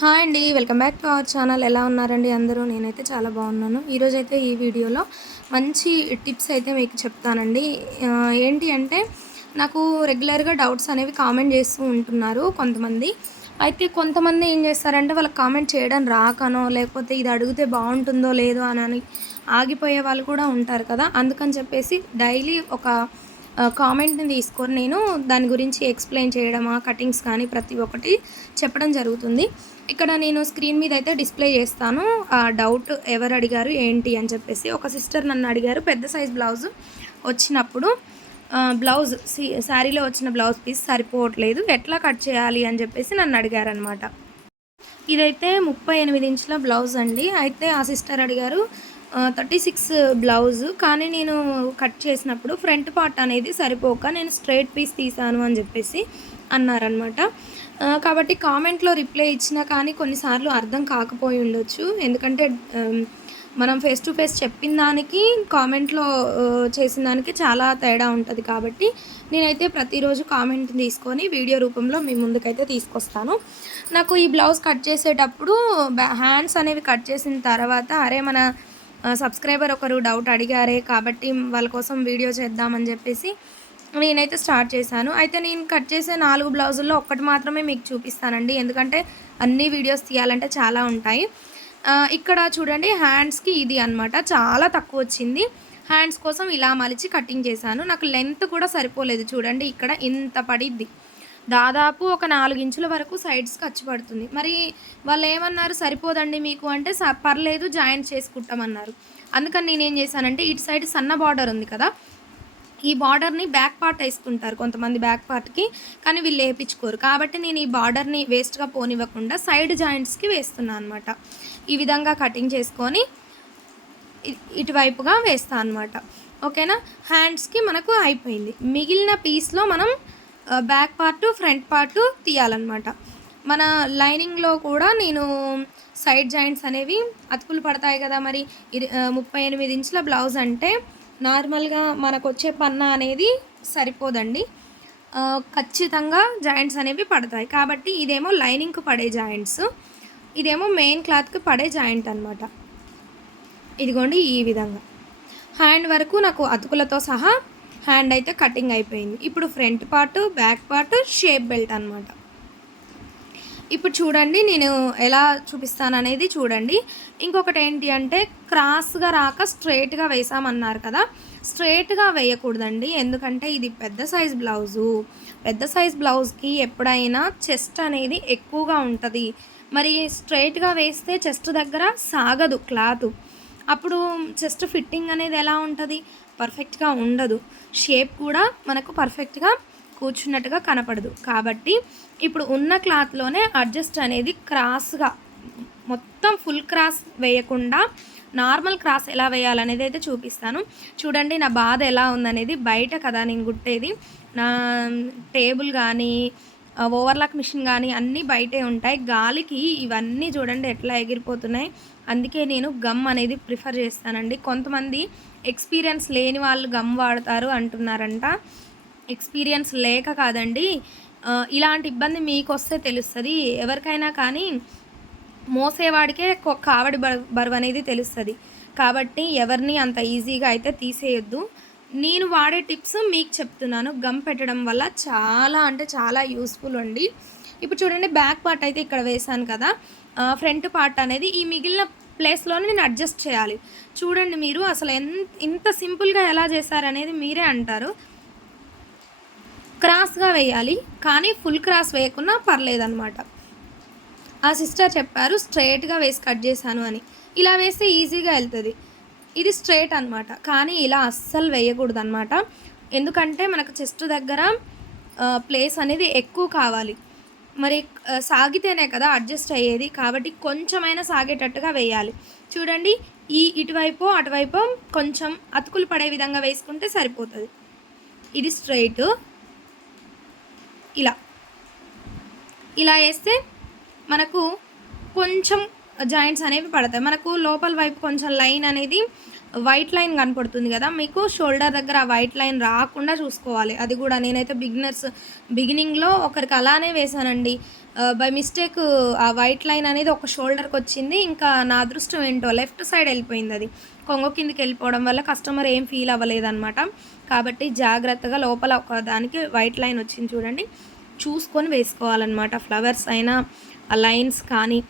Hi అండి welcome back to our channel. ఎలా ఉన్నారండి అందరూ? నేనైతే చాలా బాగున్నాను. ఈరోజు అయితే ఈ వీడియోలో మంచి టిప్స్ అయితే మీకు చెప్తానండి. ఏంటి అంటే నాకు రెగ్యులర్గా డౌట్స్ అనేవి కామెంట్ చేస్తూ ఉంటున్నారు కొంతమంది. అయితే కొంతమంది ఏం చేస్తారంటే వాళ్ళకి కామెంట్ చేయడం రాకనో లేకపోతే ఇది అడిగితే బాగుంటుందో లేదో అని ఆగిపోయే వాళ్ళు కూడా ఉంటారు కదా. అందుకని చెప్పేసి డైలీ ఒక కామెంట్ని తీసుకొని నేను దాని గురించి ఎక్స్ప్లెయిన్ చేయడమా కటింగ్స్ కానీ ప్రతి ఒక్కటి చెప్పడం జరుగుతుంది. ఇక్కడ నేను స్క్రీన్ మీద అయితే డిస్ప్లే చేస్తాను. ఆ డౌట్ ఎవరు అడిగారు ఏంటి అని చెప్పేసి. ఒక సిస్టర్ నన్ను అడిగారు పెద్ద సైజ్ బ్లౌజ్ వచ్చినప్పుడు బ్లౌజ్ సి శారీలో వచ్చిన బ్లౌజ్ పీస్ సరిపోవట్లేదు ఎట్లా కట్ చేయాలి అని చెప్పేసి నన్ను అడిగారనమాట ఇదైతే ముప్పై ఎనిమిది ఇంచుల బ్లౌజ్ అండి. అయితే ఆ సిస్టర్ అడిగారు థర్టీ సిక్స్ బ్లౌజ్. కానీ నేను కట్ చేసినప్పుడు ఫ్రంట్ పార్ట్ అనేది సరిపోక నేను స్ట్రైట్ పీస్ తీసాను అని చెప్పేసి అన్నారనమాట కాబట్టి కామెంట్లో రిప్లై ఇచ్చినా కానీ కొన్నిసార్లు అర్థం కాకపోయి ఉండొచ్చు. ఎందుకంటే మనం ఫేస్ టు ఫేస్ చెప్పిన దానికి కామెంట్లో చేసిన దానికి చాలా తేడా ఉంటుంది కాబట్టి నేనైతే ప్రతిరోజు కామెంట్ తీసుకొని వీడియో రూపంలో మీ ముందుకైతే తీసుకొస్తాను. నాకు ఈ బ్లౌజ్ కట్ చేసేటప్పుడు హ్యాండ్స్ అనేవి కట్ చేసిన తర్వాత అరే మన సబ్స్క్రైబర్ ఒకరు డౌట్ అడిగారే కాబట్టి వాళ్ళ కోసం వీడియో చేద్దామని చెప్పేసి నేనైతే స్టార్ట్ చేశాను. అయితే నేను కట్ చేసే నాలుగు బ్లౌజుల్లో ఒక్కటి మాత్రమే మీకు చూపిస్తానండి. ఎందుకంటే అన్ని వీడియోస్ తీయాలంటే చాలా ఉంటాయి. ఇక్కడ చూడండి హ్యాండ్స్కి ఇది అన్నమాట. చాలా తక్కువ వచ్చింది. హ్యాండ్స్ కోసం ఇలా మలిచి కటింగ్ చేశాను. నాకు లెంత్ కూడా సరిపోలేదు చూడండి. ఇక్కడ ఇంత పడిద్ది. దాదాపు ఒక నాలుగు ఇంచుల వరకు సైడ్స్ ఖర్చు పడుతుంది. మరి వాళ్ళు ఏమన్నారు? సరిపోదండి మీకు అంటే "స- పర్లేదు జాయింట్ చేసుకుంటామన్నారు. అందుకని నేనేం చేశానంటే ఇటు సైడ్ సన్న బార్డర్ ఉంది కదా ఈ బార్డర్ని బ్యాక్ పార్ట్ వేసుకుంటారు కొంతమంది బ్యాక్ పార్ట్కి కానీ వీళ్ళు వేయించుకోరు. కాబట్టి నేను ఈ బార్డర్ని వేస్ట్గా పోనివ్వకుండా సైడ్ జాయింట్స్కి వేస్తున్నాను అనమాట ఈ విధంగా కటింగ్ చేసుకొని ఇటువైపుగా వేస్తాను అనమాట ఓకేనా? హ్యాండ్స్కి మనకు అయిపోయింది. మిగిలిన పీస్లో మనం బ్యాక్ పార్ట్ ఫ్రంట్ పార్ట్ తీయాలన్నమాట. మన లైనింగ్లో కూడా నేను సైడ్ జాయింట్స్ అనేవి అతుకులు పడతాయి కదా మరి. ఇది ముప్పై ఎనిమిది ఇంచుల బ్లౌజ్ అంటే నార్మల్గా మనకు వచ్చే పన్నా అనేది సరిపోదండి. ఖచ్చితంగా జాయింట్స్ అనేవి పడతాయి. కాబట్టి ఇదేమో లైనింగ్కి పడే జాయింట్స్ ఇదేమో మెయిన్ క్లాత్కి పడే జాయింట్ అనమాట ఇదిగోండి ఈ విధంగా. హ్యాండ్ వరకు నాకు అతుకులతో సహా హ్యాండ్ అయితే కటింగ్ అయిపోయింది. ఇప్పుడు front part back part shape belt అనమాట ఇప్పుడు చూడండి నేను ఎలా చూపిస్తాను అనేది చూడండి. ఇంకొకటి ఏంటి అంటే క్రాస్గా రాక స్ట్రైట్గా వేసామన్నారు కదా. స్ట్రైట్గా వేయకూడదండి. ఎందుకంటే ఇది పెద్ద సైజ్ బ్లౌజు. పెద్ద సైజ్ బ్లౌజ్కి ఎప్పుడైనా చెస్ట్ అనేది ఎక్కువగా ఉంటుంది. మరి స్ట్రైట్గా వేస్తే చెస్ట్ దగ్గర సాగదు క్లాత్. అప్పుడు జస్ట్ ఫిట్టింగ్ అనేది ఎలా ఉంటుంది? పర్ఫెక్ట్గా ఉండదు. షేప్ కూడా మనకు పర్ఫెక్ట్గా కూర్చున్నట్టుగా కనపడదు. కాబట్టి ఇప్పుడు ఉన్న క్లాత్లోనే అడ్జస్ట్ అనేది క్రాస్గా మొత్తం ఫుల్ క్రాస్ వేయకుండా నార్మల్ క్రాస్ ఎలా వేయాలనేది అయితే చూపిస్తాను. చూడండి నా బాధ ఎలా ఉందనేది బయట కదా నేను కుట్టేది. నా టేబుల్ కానీ ఓవర్లాక్ మిషన్ కానీ అన్నీ బయటే ఉంటాయి. గాలికి ఇవన్నీ చూడండి ఎట్లా ఎగిరిపోతున్నాయి. అందుకే నేను గమ్ అనేది ప్రిఫర్ చేస్తానండి. కొంతమంది ఎక్స్పీరియన్స్ లేని వాళ్ళు గమ్ వాడతారు అంటున్నారంట. ఎక్స్పీరియన్స్ లేక కాదండి. ఇలాంటి ఇబ్బంది మీకు వస్తే తెలుస్తుంది. ఎవరికైనా కానీ మోసేవాడికే కొ- కావడి బరువు అనేది తెలుస్తుంది. కాబట్టి ఎవరిని అంత ఈజీగా అయితే తీసేయొద్దు. నేను వాడే టిప్స్ మీకు చెప్తున్నాను. గమ్ పెట్టడం వల్ల చాలా అంటే చాలా యూస్ఫుల్ అండి. ఇప్పుడు చూడండి బ్యాక్ పార్ట్ అయితే ఇక్కడ వేసాను కదా. ఫ్రంట్ పార్ట్ అనేది ఈ మిగిలిన ప్లేస్లోనే నేను అడ్జస్ట్ చేయాలి. చూడండి మీరు అసలు ఎంత ఇంత సింపుల్గా ఎలా చేశారనేది మీరే అంటారు. క్రాస్గా వేయాలి కానీ ఫుల్ క్రాస్ వేయకున్నా పర్లేదన్నమాట. ఆ సిస్టర్ చెప్పారు స్ట్రైట్గా వేసి కట్ చేశాను అని. ఇలా వేస్తే ఈజీగా వెళ్తుంది. ఇది స్ట్రేట్ అనమాట కానీ ఇలా అస్సలు వేయకూడదు అనమాట ఎందుకంటే మనకు చెస్ట్ దగ్గర ప్లేస్ అనేది ఎక్కువ కావాలి. మరి సాగితేనే కదా అడ్జస్ట్ అయ్యేది. కాబట్టి కొంచెమైనా సాగేటట్టుగా వేయాలి. చూడండి ఈ ఇటువైపు అటువైపు కొంచెం అతుకులు పడే విధంగా వేసుకుంటే సరిపోతుంది. ఇది స్ట్రైట్. ఇలా. ఇలా వేస్తే మనకు కొంచెం జాయింట్స్ అనేవి పడతాయి. మనకు లోపల వైపు కొంచెం లైన్ అనేది వైట్ లైన్ కనపడుతుంది కదా మీకు షోల్డర్ దగ్గర ఆ వైట్ లైన్ రాకుండా చూసుకోవాలి. అది కూడా నేనైతే బిగినర్స్ బిగినింగ్లో ఒకరికి అలానే వేశానండి. బై మిస్టేక్ ఆ వైట్ లైన్ అనేది ఒక షోల్డర్కి వచ్చింది. ఇంకా నా అదృష్టం ఏంటో లెఫ్ట్ సైడ్ వెళ్ళిపోయింది అది. కొంగ కిందికి వెళ్ళిపోవడం వల్ల కస్టమర్ ఏం ఫీల్ అవ్వలేదన్నమాట. కాబట్టి జాగ్రత్తగా లోపల ఒక దానికి వైట్ లైన్ వచ్చింది చూడండి. చూసుకొని వేసుకోవాలన్నమాట. ఫ్లవర్స్ అయినా ఆ లైన్స్ కానీ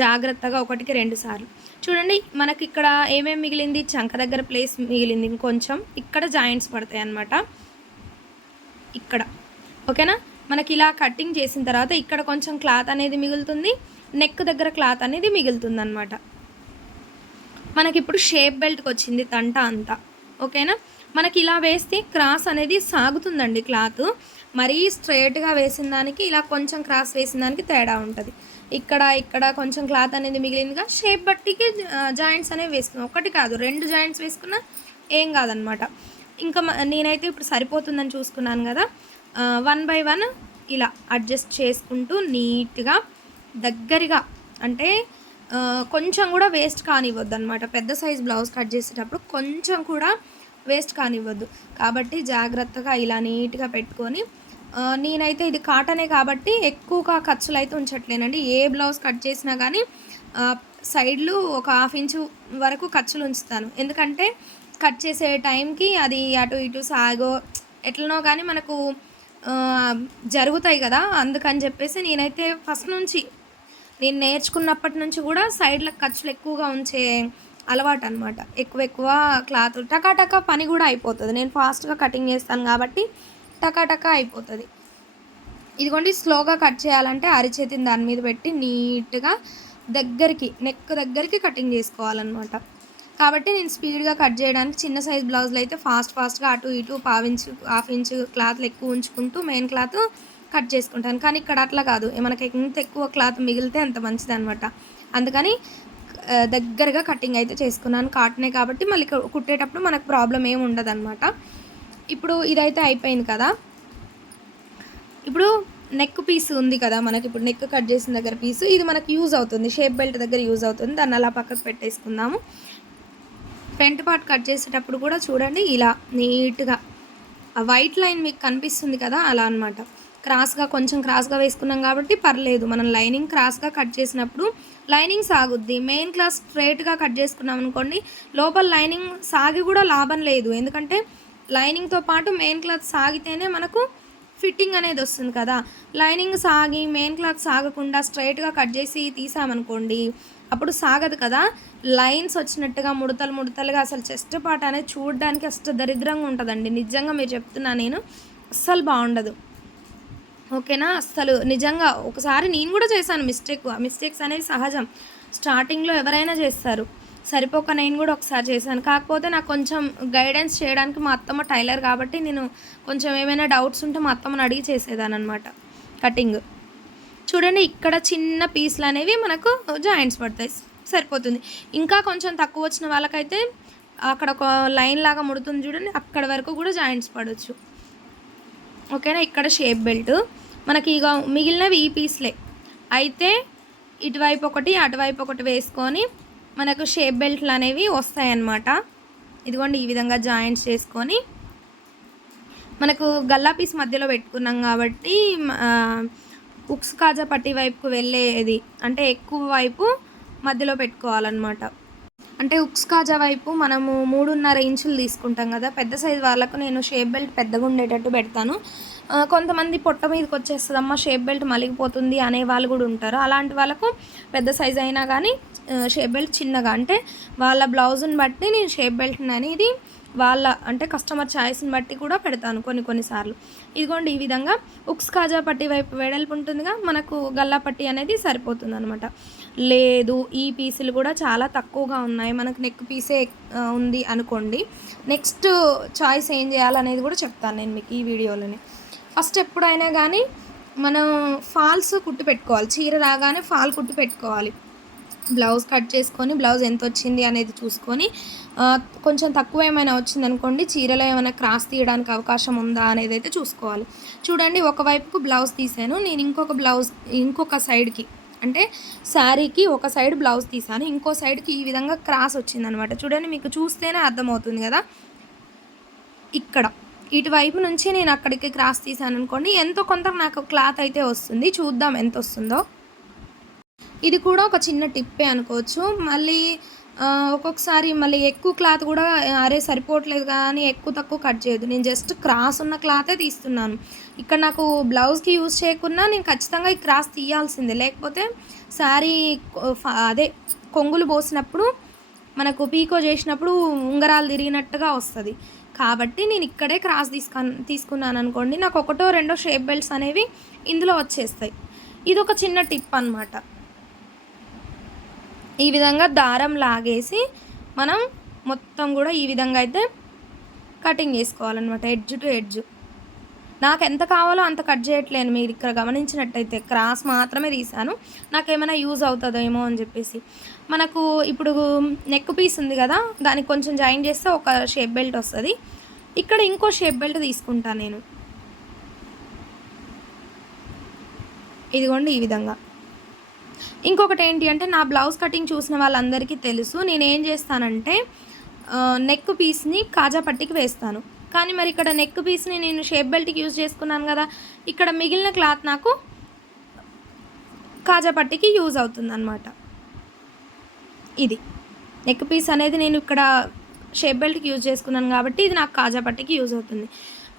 జాగ్రత్తగా ఒకటికి రెండు సార్లు. చూడండి మనకి ఇక్కడ ఏమేమి మిగిలింది? చంక దగ్గర ప్లేస్ మిగిలింది ఇంకొంచెం. ఇక్కడ జాయింట్స్ పడతాయి అన్నమాట. ఇక్కడ. ఓకేనా? మనకి ఇలా కటింగ్ చేసిన తర్వాత ఇక్కడ కొంచెం క్లాత్ అనేది మిగులుతుంది. నెక్ దగ్గర క్లాత్ అనేది మిగులుతుంది అనమాట మనకి ఇప్పుడు షేప్ బెల్ట్కి వచ్చింది తంట అంతా. ఓకేనా? మనకి ఇలా వేస్తే క్రాస్ అనేది సాగుతుందండి క్లాత్ మరీ స్ట్రైట్గా వేసిన దానికి ఇలా కొంచెం క్రాస్ వేసిన దానికి తేడా ఉంటుంది. ఇక్కడ ఇక్కడ కొంచెం క్లాత్ అనేది మిగిలిందిగా షేప్ బట్టికి జాయింట్స్ అనేవి వేసుకున్నాం. ఒకటి కాదు రెండు జాయింట్స్ వేసుకున్నా ఏం కాదనమాట. ఇంకా నేనైతే ఇప్పుడు సరిపోతుందని చూసుకున్నాను కదా. వన్ బై వన్ ఇలా అడ్జస్ట్ చేసుకుంటూ నీట్గా దగ్గరగా అంటే కొంచెం కూడా వేస్ట్ కానివ్వద్దు అనమాట. పెద్ద సైజ్ బ్లౌజ్ కట్ చేసేటప్పుడు కొంచెం కూడా వేస్ట్ కానివ్వద్దు. కాబట్టి జాగ్రత్తగా ఇలా నీట్గా పెట్టుకొని నేనైతే ఇది కాటనే కాబట్టి ఎక్కువగా ఖర్చులు అయితే ఉంచట్లేనండి. ఏ బ్లౌజ్ కట్ చేసినా కానీ సైడ్లు ఒక హాఫ్ ఇంచు వరకు ఖర్చులు ఉంచుతాను. ఎందుకంటే కట్ చేసే టైంకి అది అటు ఇటు సాగో ఎట్లనో కానీ మనకు జరుగుతాయి కదా. అందుకని చెప్పేసి నేనైతే ఫస్ట్ నుంచి నేను నేర్చుకున్నప్పటి నుంచి కూడా సైడ్లకు ఖర్చులు ఎక్కువగా ఉంచే అలవాటు అనమాట ఎక్కువ ఎక్కువ క్లాత్ టకాటకా పని కూడా అయిపోతుంది. నేను ఫాస్ట్గా కటింగ్ చేస్తాను కాబట్టి టకాటకా అయిపోతుంది. ఇదిగోండి స్లోగా కట్ చేయాలంటే అరిచేతిని దాని మీద పెట్టి నీట్గా దగ్గరికి నెక్ దగ్గరికి కటింగ్ చేసుకోవాలన్నమాట. కాబట్టి నేను స్పీడ్గా కట్ చేయడానికి చిన్న సైజ్ బ్లౌజ్లు అయితే ఫాస్ట్ ఫాస్ట్గా అటు ఇటు పావించు హాఫ్ ఇంచు క్లాత్లు ఎక్కువ ఉంచుకుంటూ మెయిన్ క్లాత్ కట్ చేసుకుంటాను. కానీ ఇక్కడ అట్లా కాదు. మనకి ఎంత ఎక్కువ క్లాత్ మిగిలితే అంత మంచిది అనమాట అందుకని దగ్గరగా కటింగ్ అయితే చేసుకున్నాను. కాటనే కాబట్టి మళ్ళీ కుట్టేటప్పుడు మనకు ప్రాబ్లం ఏమి ఉండదు అనమాట ఇప్పుడు ఇదైతే అయిపోయింది కదా. ఇప్పుడు నెక్ పీస్ ఉంది కదా మనకి. ఇప్పుడు నెక్ కట్ చేసిన దగ్గర పీసు ఇది మనకు యూజ్ అవుతుంది. షేప్ బెల్ట్ దగ్గర యూజ్ అవుతుంది. దాన్ని అలా పక్కకు పెట్టేసుకుందాము. ఫ్రంట్ పార్ట్ కట్ చేసేటప్పుడు కూడా చూడండి ఇలా నీట్గా. ఆ వైట్ లైన్ మీకు కనిపిస్తుంది కదా అలా అనమాట క్రాస్గా కొంచెం క్రాస్గా వేసుకున్నాం కాబట్టి పర్లేదు. మనం లైనింగ్ క్రాస్గా కట్ చేసినప్పుడు లైనింగ్ సాగుద్ది. మెయిన్ క్లాస్ స్ట్రైట్గా కట్ చేసుకున్నాం అనుకోండి లోపల లైనింగ్ సాగి కూడా లాభం లేదు. ఎందుకంటే లైనింగ్తో పాటు మెయిన్ క్లాత్ సాగితేనే మనకు ఫిట్టింగ్ అనేది వస్తుంది కదా. లైనింగ్ సాగి మెయిన్ క్లాత్ సాగకుండా స్ట్రైట్గా కట్ చేసి తీసామనుకోండి అప్పుడు సాగదు కదా. లైన్స్ వచ్చినట్టుగా ముడతలు ముడతలుగా అసలు చెస్ట్ పాట అనేది చూడడానికి అష్ట దరిద్రంగా ఉంటుందండి. నిజంగా మీరు చెప్తున్నా నేను అస్సలు బాగుండదు. ఓకేనా? అస్సలు నిజంగా ఒకసారి నేను కూడా చేశాను మిస్టేక్. ఆ మిస్టేక్స్ అనేవి సహజం. స్టార్టింగ్లో ఎవరైనా చేస్తారు. సరిపోక నేను కూడా ఒకసారి చేశాను. కాకపోతే నాకు కొంచెం గైడెన్స్ చేయడానికి మా అత్తమ్మ టైలర్ కాబట్టి నేను కొంచెం ఏమైనా డౌట్స్ ఉంటే మా అత్తమ్మని అడిగి చేసేదాన్ని అనమాట కటింగ్ చూడండి ఇక్కడ చిన్న పీస్లు అనేవి మనకు జాయింట్స్ పడతాయి. సరిపోతుంది. ఇంకా కొంచెం తక్కువ వచ్చిన వాళ్ళకైతే అక్కడ ఒక లైన్ లాగా ముడుతుంది చూడండి. అక్కడ వరకు కూడా జాయింట్స్ పడవచ్చు ఓకేనా? ఇక్కడ షేప్ బెల్ట్ మనకి ఇక మిగిలినవి ఈ పీస్లే అయితే ఇటువైపు ఒకటి అటువైపు ఒకటి వేసుకొని మనకు షేప్ బెల్ట్లు అనేవి వస్తాయన్నమాట. ఇదిగోండి ఈ విధంగా జాయింట్స్ చేసుకొని మనకు గల్లా పీస్ మధ్యలో పెట్టుకున్నాం కాబట్టి ఉక్స్ కాజా పట్టి వైపుకు వెళ్ళేది అంటే ఎక్కువ వైపు మధ్యలో పెట్టుకోవాలన్నమాట. అంటే ఉక్స్ కాజా వైపు మనము మూడున్నర ఇంచులు తీసుకుంటాం కదా పెద్ద సైజ్ వాళ్ళకు నేను షేప్ బెల్ట్ పెద్దగా ఉండేటట్టు పెడతాను. కొంతమంది పొట్ట మీదకి వచ్చేస్తుందమ్మా షేప్ బెల్ట్ మలిగిపోతుంది అనే వాళ్ళు కూడా ఉంటారు. అలాంటి వాళ్ళకు పెద్ద సైజ్ అయినా కానీ షేప్ బెల్ట్ చిన్నగా అంటే వాళ్ళ బ్లౌజ్ని బట్టి నేను షేప్ బెల్ట్ అనేది వాళ్ళ అంటే కస్టమర్ ఛాయిస్ని బట్టి కూడా పెడతాను కొన్ని కొన్నిసార్లు ఇదిగోండి ఈ విధంగా ఉక్స్ కాజా పట్టి వైపు వెడల్పు ఉంటుందిగా మనకు గల్లా పట్టి అనేది సరిపోతుంది అనమాట లేదు ఈ పీసులు కూడా చాలా తక్కువగా ఉన్నాయి. మనకు నెక్ పీసే ఉంది అనుకోండి. నెక్స్ట్ చాయిస్ ఏం చేయాలనేది కూడా చెప్తాను నేను మీకు ఈ వీడియోలోనే. ఫస్ట్ ఎప్పుడైనా కానీ మనం ఫాల్స్ కుట్టు పెట్టుకోవాలి. చీర రాగానే ఫాల్ కుట్టు పెట్టుకోవాలి. బ్లౌజ్ కట్ చేసుకొని బ్లౌజ్ ఎంత వచ్చింది అనేది చూసుకొని కొంచెం తక్కువ ఏమైనా వచ్చింది అనుకోండి చీరలో ఏమైనా క్రాస్ తీయడానికి అవకాశం ఉందా అనేది అయితే చూసుకోవాలి. చూడండి ఒకవైపుకు బ్లౌజ్ తీసాను. నేను ఇంకొక బ్లౌజ్ ఇంకొక సైడ్కి అంటే శారీకి ఒక సైడ్ బ్లౌజ్ తీసాను ఇంకో సైడ్కి ఈ విధంగా క్రాస్ వచ్చిందనమాట. చూడండి మీకు చూస్తేనే అర్థమవుతుంది కదా? ఇక్కడ. ఇటువైపు నుంచి నేను అక్కడికి క్రాస్ తీసాను అనుకోండి ఎంతో కొంత నాకు క్లాత్ అయితే వస్తుంది. చూద్దాం ఎంత వస్తుందో ఇది కూడా ఒక చిన్న టిప్పే అనుకోవచ్చు. మళ్ళీ ఒక్కొక్కసారి మళ్ళీ ఎక్కువ క్లాత్ కూడా అరే సరిపోవట్లేదు కానీ ఎక్కువ తక్కువ కట్ చేయదు నేను జస్ట్ క్రాస్ ఉన్న క్లాతే తీస్తున్నాను. ఇక్కడ నాకు బ్లౌజ్కి యూజ్ చేయకున్నా నేను ఖచ్చితంగా ఈ క్రాస్ తీయాల్సిందే. లేకపోతే శారీ ఫ- అదే కొంగులు పోసినప్పుడు మనకు పీకో చేసినప్పుడు ఉంగరాలు తిరిగినట్టుగా వస్తుంది. కాబట్టి నేను ఇక్కడే క్రాస్ తీసుకు తీసుకున్నాను అనుకోండి నాకు ఒకటో రెండో షేప్ బెల్ట్స్ అనేవి ఇందులో వచ్చేస్తాయి. ఇది ఒక చిన్న టిప్ అన్నమాట. ఈ విధంగా దారం లాగేసి మనం మొత్తం కూడా ఈ విధంగా అయితే కటింగ్ చేసుకోవాలన్నమాట ఎడ్జ్ టు ఎడ్జ్. నాకు ఎంత కావాలో అంత కట్ చేయట్లేను మీరు ఇక్కడ గమనించినట్టయితే. క్రాస్ మాత్రమే తీసాను నాకు ఏమైనా యూజ్ అవుతుందేమో అని చెప్పేసి. మనకు ఇప్పుడు నెక్ పీస్ ఉంది కదా దానికి కొంచెం జాయిన్ చేస్తే ఒక షేప్ బెల్ట్ వస్తుంది. ఇక్కడ ఇంకో షేప్ బెల్ట్ తీసుకుంటాను నేను. ఇదిగోండి ఈ విధంగా. ఇంకొకటి ఏంటి అంటే నా బ్లౌజ్ కటింగ్ చూసిన వాళ్ళందరికీ తెలుసు. నేను ఏం చేస్తానంటే నెక్ పీస్ని కాజా పట్టికి వేస్తాను. కానీ మరి ఇక్కడ నెక్ పీస్ని నేను షేప్ బెల్ట్కి యూజ్ చేసుకున్నాను కదా ఇక్కడ మిగిలిన క్లాత్ నాకు కాజా పట్టికి యూజ్ అవుతుంది అనమాట ఇది. నెక్ పీస్ అనేది నేను ఇక్కడ షేప్ బెల్ట్కి యూజ్ చేసుకున్నాను కాబట్టి ఇది నాకు కాజా పట్టికి యూజ్ అవుతుంది.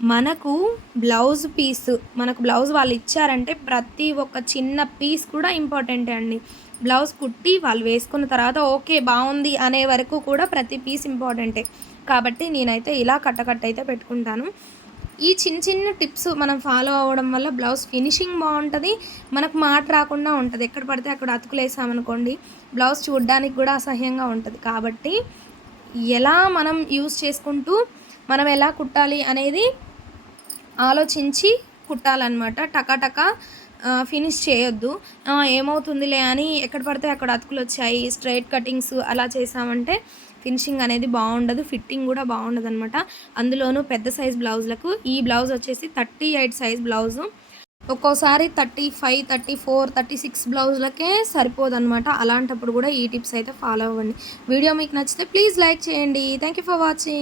మనకు బ్లౌజ్ పీస్ మనకు బ్లౌజ్ వాళ్ళు ఇచ్చారంటే ప్రతి ఒక్క చిన్న పీస్ కూడా ఇంపార్టెంటే అండి. బ్లౌజ్ కుట్టి వాళ్ళు వేసుకున్న తర్వాత ఓకే బాగుంది అనే వరకు కూడా ప్రతి పీస్ ఇంపార్టెంటే. కాబట్టి నేనైతే ఇలా కట్టకట్ట అయితే పెట్టుకుంటాను. ఈ చిన్న చిన్న టిప్స్ మనం ఫాలో అవ్వడం వల్ల బ్లౌజ్ ఫినిషింగ్ బాగుంటుంది మనకు మాట రాకుండా ఉంటుంది. ఎక్కడ పడితే అక్కడ అతుకులేసామనుకోండి బ్లౌజ్ చూడడానికి కూడా అసహ్యంగా ఉంటుంది. కాబట్టి ఎలా మనం యూస్ చేసుకుంటూ మనం ఎలా కుట్టాలి అనేది ఆలోచించి కుట్టాలన్నమాట. టకాటక ఫినిష్ చేయొద్దు. ఏమవుతుందిలే అని ఎక్కడ పడితే అక్కడ అతుకులు వచ్చాయి స్ట్రైట్ కటింగ్స్ అలా చేసామంటే ఫినిషింగ్ అనేది బాగుండదు. ఫిట్టింగ్ కూడా బాగుండదు అనమాట అందులోనూ పెద్ద సైజ్ బ్లౌజ్లకు ఈ బ్లౌజ్ వచ్చేసి థర్టీ ఎయిట్ సైజ్ బ్లౌజు. ఒక్కోసారి thirty five thirty four thirty six బ్లౌజ్లకే సరిపోదన్నమాట. అలాంటప్పుడు కూడా ఈ టిప్స్ అయితే ఫాలో అవ్వండి. వీడియో మీకు నచ్చితే ప్లీజ్ లైక్ చేయండి. Thank you for watching